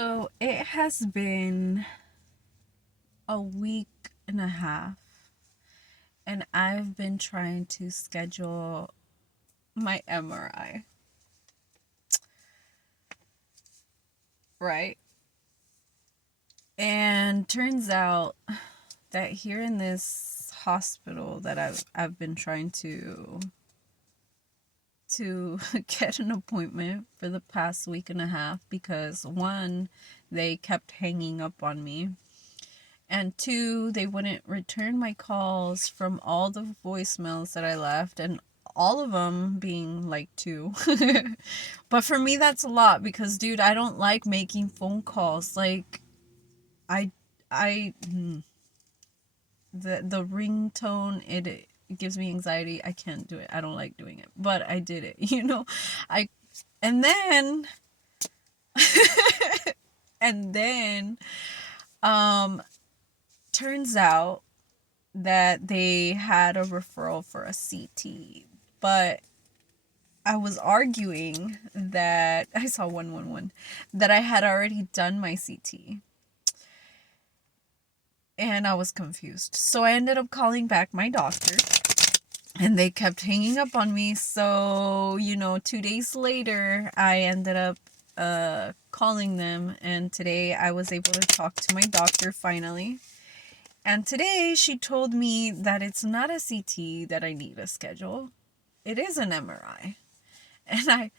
So it has been a week and a half, and I've been trying to schedule my MRI, right? And turns out that here in this hospital that I've been trying to get an appointment for the past week and a half because one, they kept hanging up on me. And two, they wouldn't return my calls from all the voicemails that I left, and all of them being like two. But for me, that's a lot because, dude, I don't like making phone calls. Like, I, I, the ringtone, it gives me anxiety. I can't do it. I don't like doing it, but I did it. I, and then, and then, um, turns out that they had a referral for a CT, but I was arguing that I saw 111 that I had already done my CT and I was confused. So I ended up calling back my doctor and they kept hanging up on me. So, 2 days later, I ended up calling them, and today I was able to talk to my doctor finally. And today she told me that it's not a CT that I need to schedule. It is an MRI. And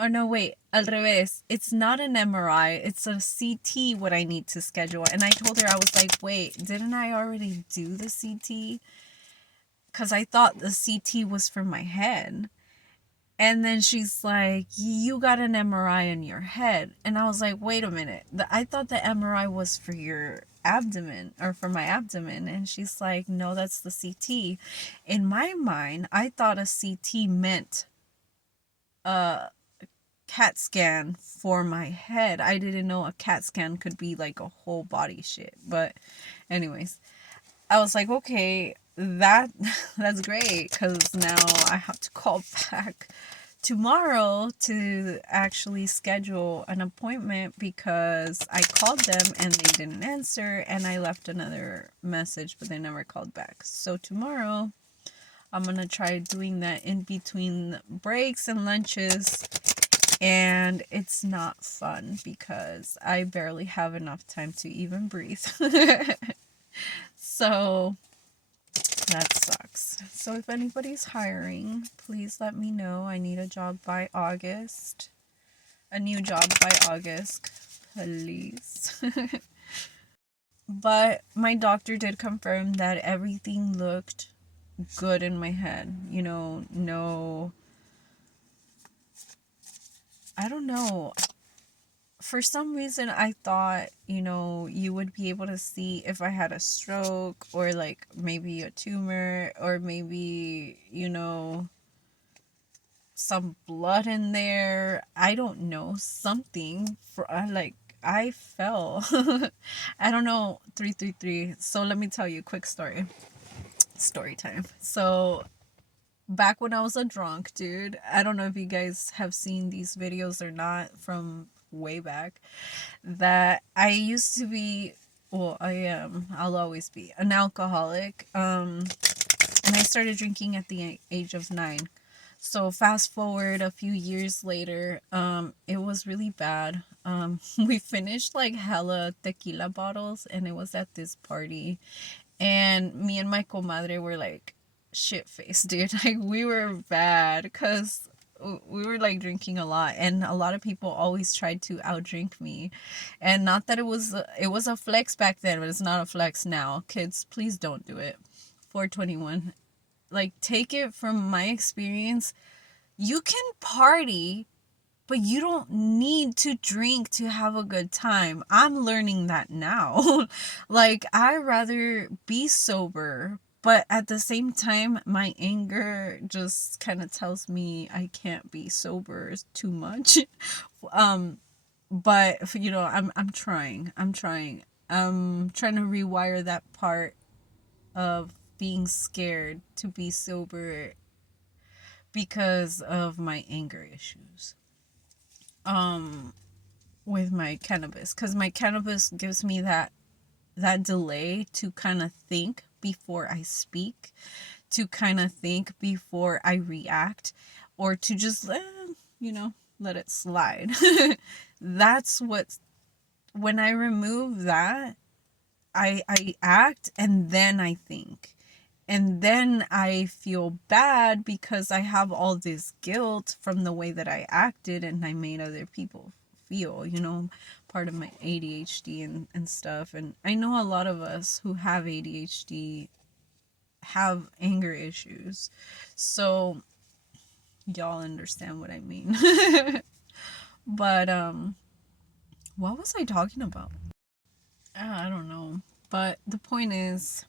oh no, wait, al revés. It's not an MRI. It's a CT what I need to schedule. And I told her, I was like, wait, didn't I already do the CT? Because I thought the CT was for my head. And then she's like, you got an MRI in your head. And I was like, wait a minute. I thought the MRI was for your abdomen or for my abdomen. And she's like, no, that's the CT. In my mind, I thought a CT meant a CAT scan for my head. I didn't know a CAT scan could be like a whole body shit. But anyways, I was like, okay, that's great, because now I have to call back tomorrow to actually schedule an appointment because I called them and they didn't answer, and I left another message but they never called back. So tomorrow I'm gonna try doing that in between breaks and lunches, and it's not fun because I barely have enough time to even breathe. So that sucks. So if anybody's hiring, please let me know. I need a job by August. A new job by August, please. But my doctor did confirm that everything looked good in my head. No, I don't know. For some reason, I thought, you would be able to see if I had a stroke or like maybe a tumor or maybe, some blood in there. I don't know. Something for like I fell. I don't know. 333. So let me tell you a quick story. Story time. So back when I was a drunk, dude, I don't know if you guys have seen these videos or not from way back, that I used to be, well, I am, I'll always be an alcoholic. And I started drinking at the age of 9. So fast forward a few years later, it was really bad. We finished like hella tequila bottles, and it was at this party, and me and my comadre were like shit faced, dude. Like, we were bad because we were like drinking a lot, and a lot of people always tried to outdrink me. And not that it was a flex back then, but it's not a flex now. Kids, please don't do it. 421. Like, take it from my experience. You can party, but you don't need to drink to have a good time. I'm learning that now. Like, I rather be sober, but at the same time, my anger just kind of tells me I can't be sober too much. um, but I'm trying. I'm trying to rewire that part of being scared to be sober because of my anger issues. Um, with my cannabis, because my cannabis gives me that delay to kind of think before I speak, to kind of think before I react, or to just let it slide. That's what, when I remove that, I act and then I think. And then I feel bad because I have all this guilt from the way that I acted and I made other people feel, part of my ADHD and stuff. And I know a lot of us who have ADHD have anger issues. So y'all understand what I mean. But what was I talking about? I don't know. But the point is,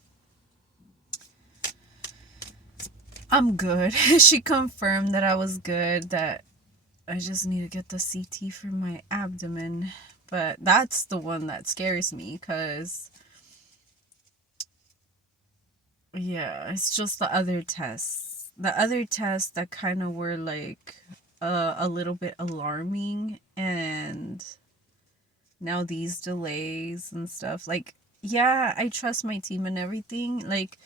I'm good. She confirmed that I was good, that I just need to get the CT for my abdomen. But that's the one that scares me, because yeah, it's just the other tests. The other tests that kind of were like a little bit alarming, and now these delays and stuff. Like, yeah, I trust my team and everything. Like,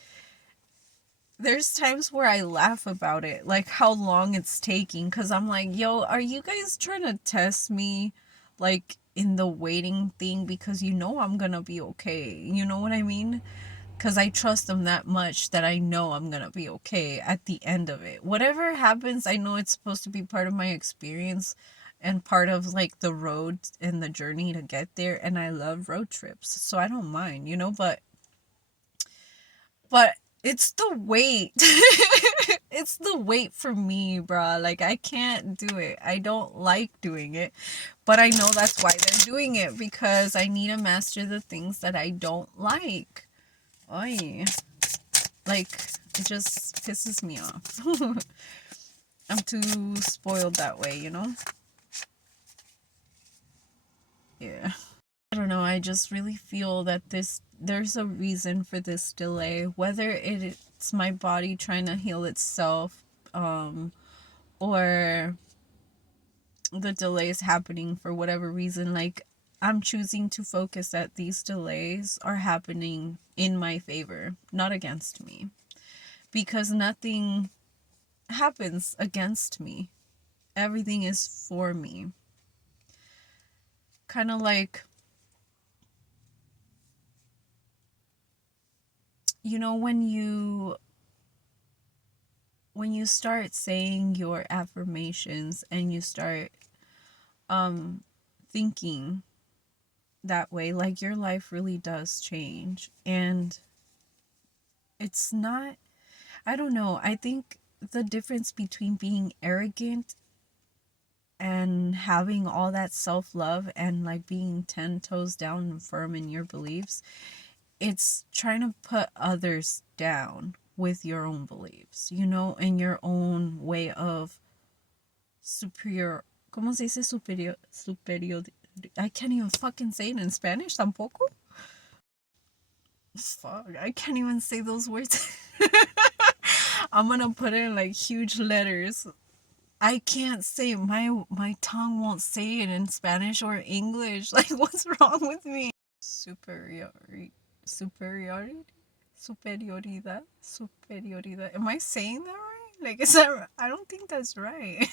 there's times where I laugh about it, like how long it's taking, because I'm like, yo, are you guys trying to test me, like, in the waiting thing, because I'm gonna be okay, you know what I mean? Because I trust them that much that I know I'm gonna be okay at the end of it. Whatever happens, I know it's supposed to be part of my experience and part of like the road and the journey to get there, and I love road trips, so I don't mind, but it's the wait. It's the wait for me, bruh. Like, I can't do it. I don't like doing it. But I know that's why they're doing it, because I need to master the things that I don't like. Oy. Like, it just pisses me off. I'm too spoiled that way, Yeah. I don't know, I just really feel that there's a reason for this delay, whether it's my body trying to heal itself, or the delay is happening for whatever reason. Like, I'm choosing to focus that these delays are happening in my favor, not against me, because nothing happens against me. Everything is for me. Kind of like, when you start saying your affirmations and you start thinking that way, like, your life really does change. And it's not, I don't know, I think the difference between being arrogant and having all that self-love and like being 10 toes down and firm in your beliefs, it's trying to put others down with your own beliefs, and your own way of superior. ¿Cómo se dice superior? I can't even fucking say it in Spanish tampoco. Fuck, I can't even say those words. I'm gonna put it in like huge letters. I can't say, my tongue won't say it in Spanish or English. Like, what's wrong with me? Superiority, superioridad. Am I saying that right? Like, is that right? I don't think that's right.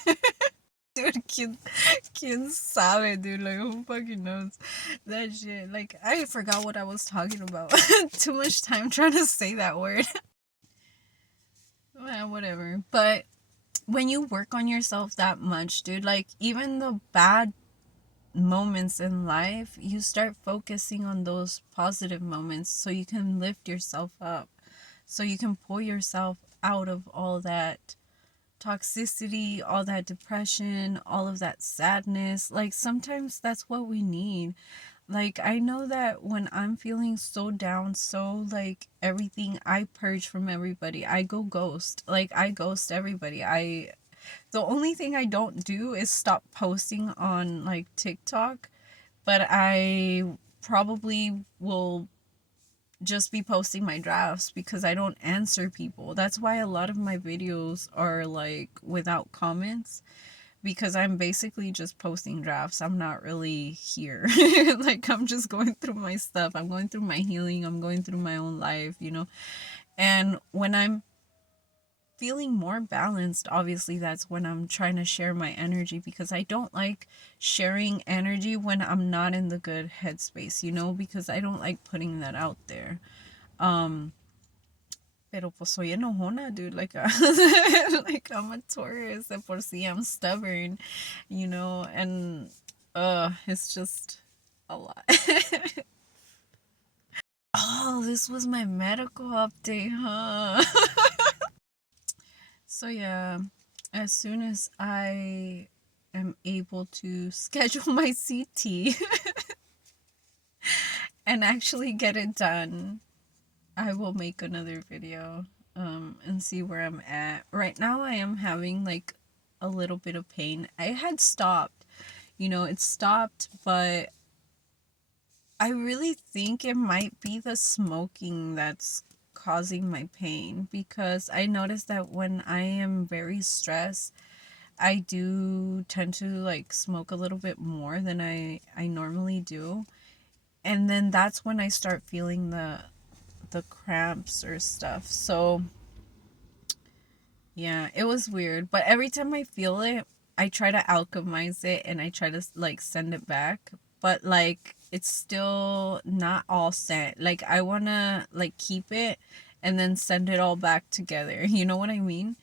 Dude, quién sabe, dude? Like, who fucking knows that shit? Like, I forgot what I was talking about. Too much time trying to say that word. Well, whatever. But when you work on yourself that much, dude, like, even the bad moments in life, you start focusing on those positive moments so you can lift yourself up, so you can pull yourself out of all that toxicity, all that depression, all of that sadness. Like, sometimes that's what we need. Like, I know that when I'm feeling so down, so like everything, I purge from everybody. I go ghost. Like, I ghost everybody. The only thing I don't do is stop posting on like TikTok, but I probably will just be posting my drafts because I don't answer people. That's why a lot of my videos are like without comments, because I'm basically just posting drafts. I'm not really here. Like, I'm just going through my stuff. I'm going through my healing. I'm going through my own life, you know? And when I'm feeling more balanced, obviously, that's when I'm trying to share my energy, because I don't like sharing energy when I'm not in the good headspace, you know? Because I don't like putting that out there. Um, Pero pues soy enojona, dude. Like, like I'm a Taurus. De por sí, I'm stubborn, you know, and it's just a lot. Oh, this was my medical update, huh? So yeah, as soon as I am able to schedule my CT and actually get it done, I will make another video and see where I'm at. Right now I am having like a little bit of pain. I had stopped. You know, it stopped, but I really think it might be the smoking that's causing my pain, because I noticed that when I am very stressed, I do tend to like smoke a little bit more than I normally do. And then that's when I start feeling the cramps or stuff. So yeah, it was weird. But every time I feel it, I try to alchemize it and I try to like send it back. But like it's still not all sent. Like I wanna like keep it and then send it all back together. You know what I mean?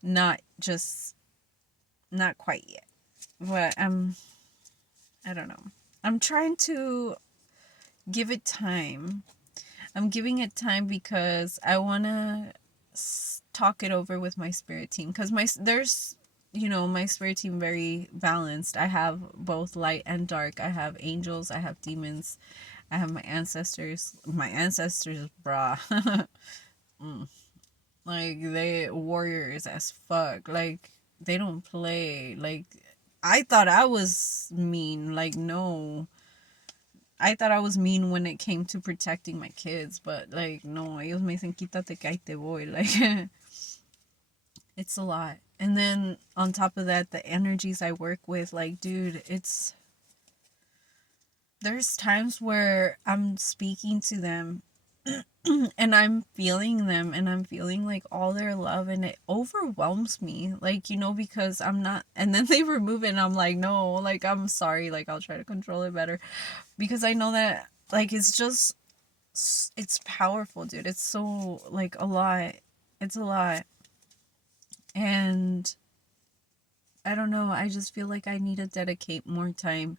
Not just not quite yet. But I don't know. I'm trying to give it time. I'm giving it time because I want to talk it over with my spirit team, because there's, you know, my spirit team very balanced. I have both light and dark. I have angels, I have demons, I have my ancestors, brah. Mm. Like, they warriors as fuck. Like, they don't play. Like, I thought I was mean. Like, no, I thought I was mean when it came to protecting my kids, but like, no, ellos me dicen quítate que ahí te voy. Like, it's a lot. And then on top of that, the energies I work with, like, dude, there's times where I'm speaking to them and I'm feeling them and I'm feeling like all their love, and it overwhelms me. Like, you know, because I'm not, and then they remove it and I'm like, no, like, I'm sorry, like, I'll try to control it better, because I know that, like, it's powerful, dude. It's so like a lot. It's a lot. And I don't know, I just feel like I need to dedicate more time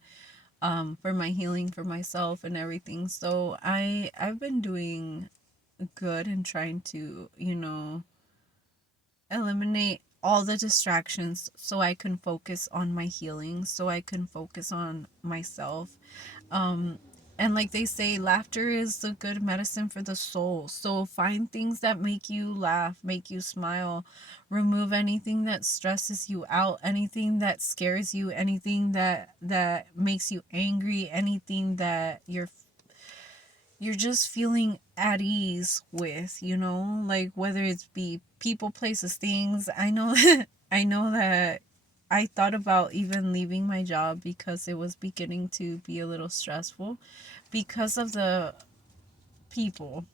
for my healing, for myself and everything. So I've been doing good and trying to, you know, eliminate all the distractions so I can focus on my healing, so I can focus on myself. Um, and like they say, laughter is the good medicine for the soul. So find things that make you laugh, make you smile, remove anything that stresses you out, anything that scares you, anything that makes you angry, anything that you're just feeling at ease with, you know, like whether it's be people, places, things. I know I know that I thought about even leaving my job because it was beginning to be a little stressful because of the people.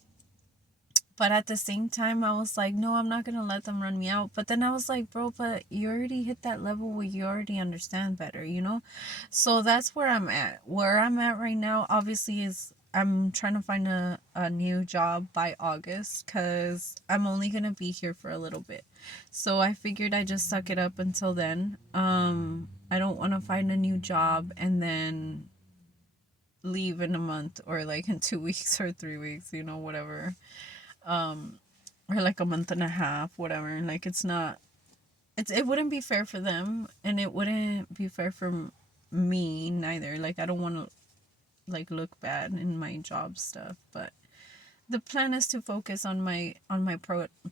But at the same time, I was like, no, I'm not going to let them run me out. But then I was like, bro, but you already hit that level where you already understand better, you know? So that's where I'm at. Where I'm at right now, obviously, is I'm trying to find a new job by August, because I'm only going to be here for a little bit. So I figured I just suck it up until then. I don't want to find a new job and then leave in a month or like in 2 weeks or 3 weeks, you know, whatever, or like a month and a half, whatever. Like, it wouldn't be fair for them, and it wouldn't be fair for me neither. Like, I don't want to like look bad in my job stuff. But the plan is to focus on my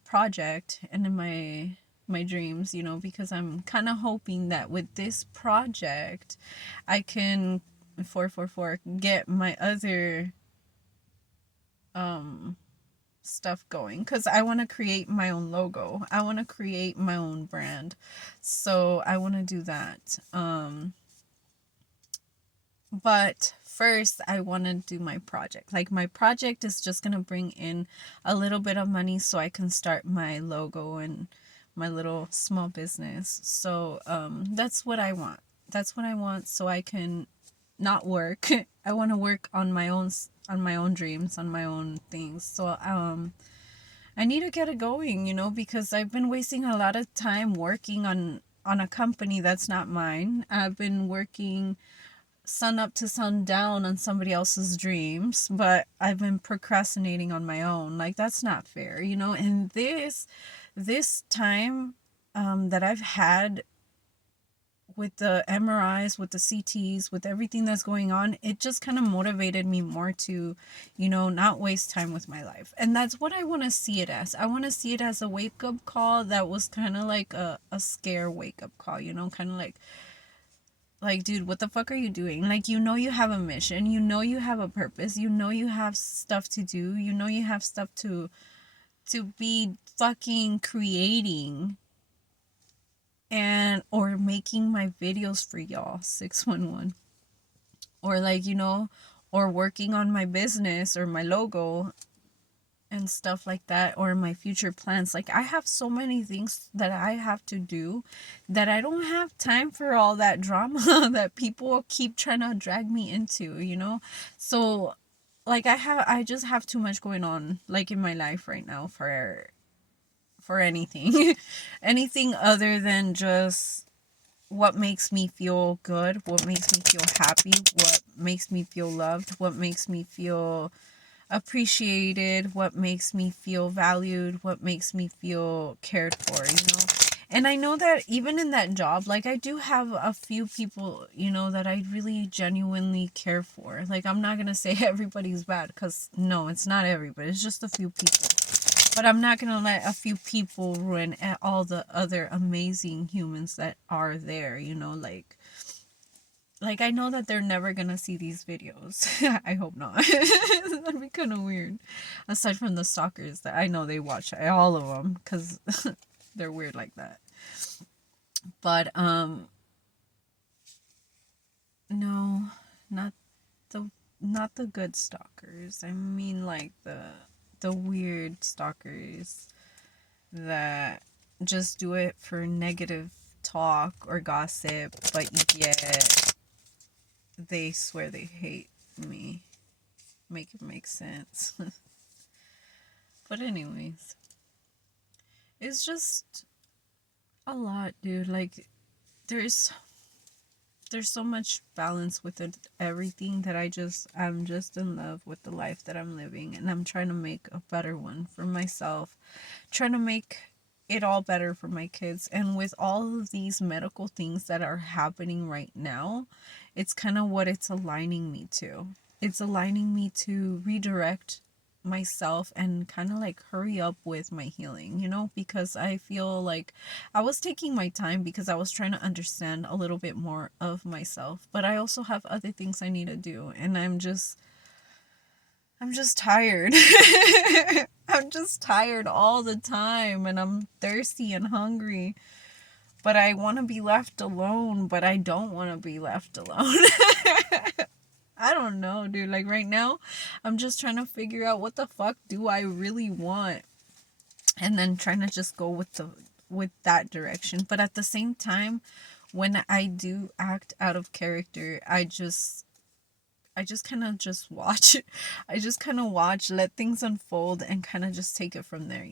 project and in my dreams, you know, because I'm kind of hoping that with this project I can 444 get my other stuff going, because I want to create my own logo. I want to create my own brand. So I want to do that. But first, I want to do my project. Like, my project is just going to bring in a little bit of money so I can start my logo and my little small business. So that's what I want. That's what I want, so I can not work. I want to work on my own dreams, on my own things. So I need to get it going, because I've been wasting a lot of time working on a company that's not mine. I've been working sun up to sun down on somebody else's dreams, but I've been procrastinating on my own. Like, that's not fair, and this time that I've had with the MRIs, with the CTs, with everything that's going on, it just kind of motivated me more to, not waste time with my life. And that's what I want to see it as. I want to see it as a wake-up call that was kind of like a scare wake-up call, kind of like, dude, what the fuck are you doing? Like, you have a mission, you have a purpose, you have stuff to do, you have stuff to be fucking creating and or making my videos for y'all, 611, or like, or working on my business or my logo and stuff like that, or my future plans. Like, I have so many things that I have to do that I don't have time for all that drama that people keep trying to drag me into. So like, I just have too much going on, like, in my life right now for anything anything other than just what makes me feel good, what makes me feel happy, what makes me feel loved, what makes me feel appreciated, what makes me feel valued, what makes me feel cared for. And I know that even in that job, like, I do have a few people, that I really genuinely care for. Like, I'm not gonna say everybody's bad, because no, it's not everybody, it's just a few people. But I'm not gonna let a few people ruin all the other amazing humans that are there, like, I know that they're never gonna see these videos. I hope not. That'd be kind of weird. Aside from the stalkers that I know they watch all of them, because they're weird like that. But no, not the good stalkers. I mean, like, the weird stalkers that just do it for negative talk or gossip, but yet they swear they hate me. Make it make sense. But anyways, it's just a lot, dude. Like, there's so much balance with it, everything, that I'm just in love with the life that I'm living, and I'm trying to make a better one for myself, trying to make it all better for my kids. And with all of these medical things that are happening right now, it's kind of what it's aligning me to. It's aligning me to redirect myself and kind of like hurry up with my healing, because I feel like I was taking my time because I was trying to understand a little bit more of myself, but I also have other things I need to do, and I'm just tired. I'm just tired all the time, and I'm thirsty and hungry, but I want to be left alone, but I don't want to be left alone. I don't know, dude. Like, right now, I'm just trying to figure out what the fuck do I really want, and then trying to just go with that direction. But at the same time, when I do act out of character, I just kind of just watch. I just kind of watch, let things unfold, and kind of just take it from there,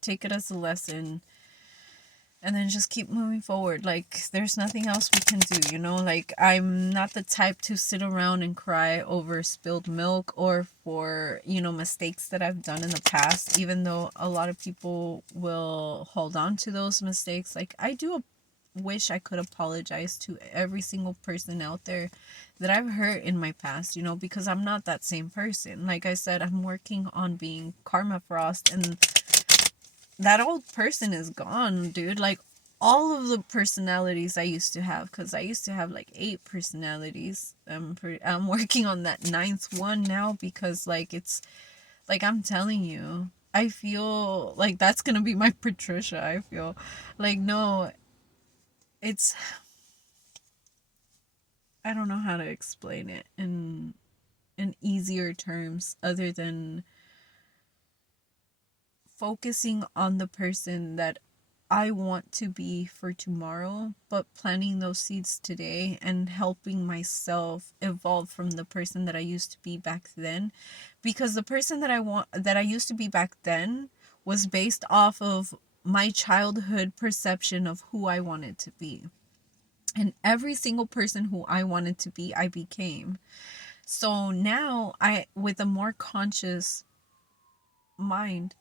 take it as a lesson, and then just keep moving forward. Like, there's nothing else we can do, like, I'm not the type to sit around and cry over spilled milk or for, mistakes that I've done in the past, even though a lot of people will hold on to those mistakes. Like, I do wish I could apologize to every single person out there that I've hurt in my past, because I'm not that same person. Like I said, I'm working on being Karma Frost, and that old person is gone, dude. Like, all of the personalities I used to have, because I used to have like 8 personalities. I'm working on that 9th one now, because like, it's like, I'm telling you, I feel like that's gonna be my Patricia. I feel like, no, it's, I don't know how to explain it in easier terms other than focusing on the person that I want to be for tomorrow, but planting those seeds today and helping myself evolve from the person that I used to be back then. Because the person that I used to be back then was based off of my childhood perception of who I wanted to be. And every single person who I wanted to be, I became. So now with a more conscious mind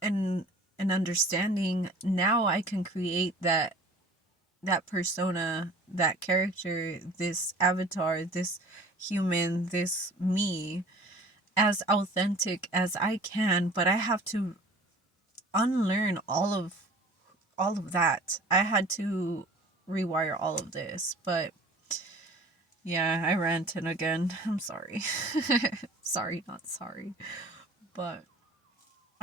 and an understanding, now I can create that persona, that character, this avatar, this human, this me, as authentic as I can. But I have to unlearn all of that. I had to rewire all of this. But yeah, I ranted again. I'm sorry. Sorry, not sorry. But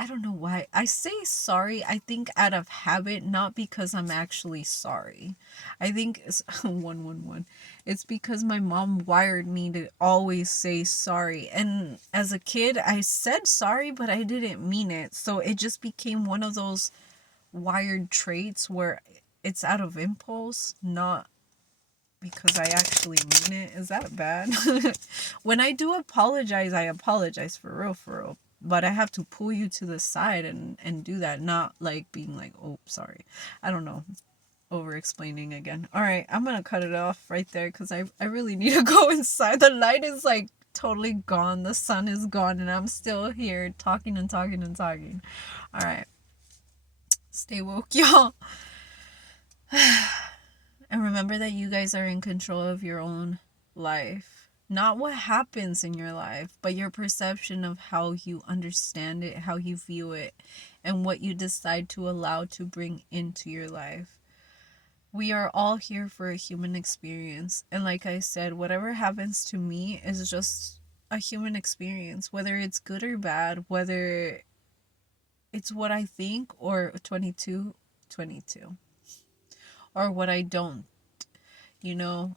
I don't know why. I say sorry, I think out of habit, not because I'm actually sorry. I think it's 111. It's because my mom wired me to always say sorry. And as a kid, I said sorry, but I didn't mean it. So it just became one of those wired traits where it's out of impulse, not because I actually mean it. Is that bad? When I do apologize, I apologize for real, for real. But I have to pull you to the side and do that, not like being like, oh, sorry. I don't know. Over explaining again. All right, I'm gonna cut it off right there because I really need to go inside. The light is like totally gone. The sun is gone, and I'm still here talking and talking and talking. All right, stay woke, y'all. And remember that you guys are in control of your own life. Not what happens in your life, but your perception of how you understand it, how you view it, and what you decide to allow to bring into your life. We are all here for a human experience. And like I said, whatever happens to me is just a human experience, whether it's good or bad, whether it's what I think or 22, 22, or what I don't. You know,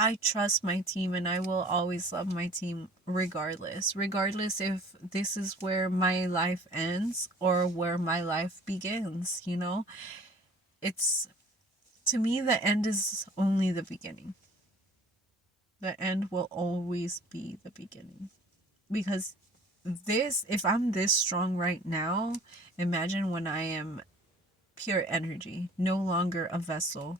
I trust my team and I will always love my team regardless. Regardless if this is where my life ends or where my life begins, you know? It's, to me, the end is only the beginning. The end will always be the beginning. Because if I'm this strong right now, imagine when I am pure energy, no longer a vessel.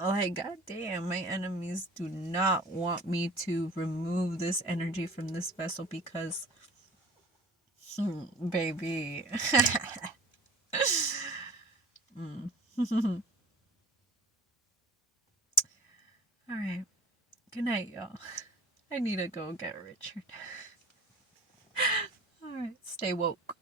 Like, goddamn, my enemies do not want me to remove this energy from this vessel because, baby. Mm. All right. Good night, y'all. I need to go get Richard. All right. Stay woke.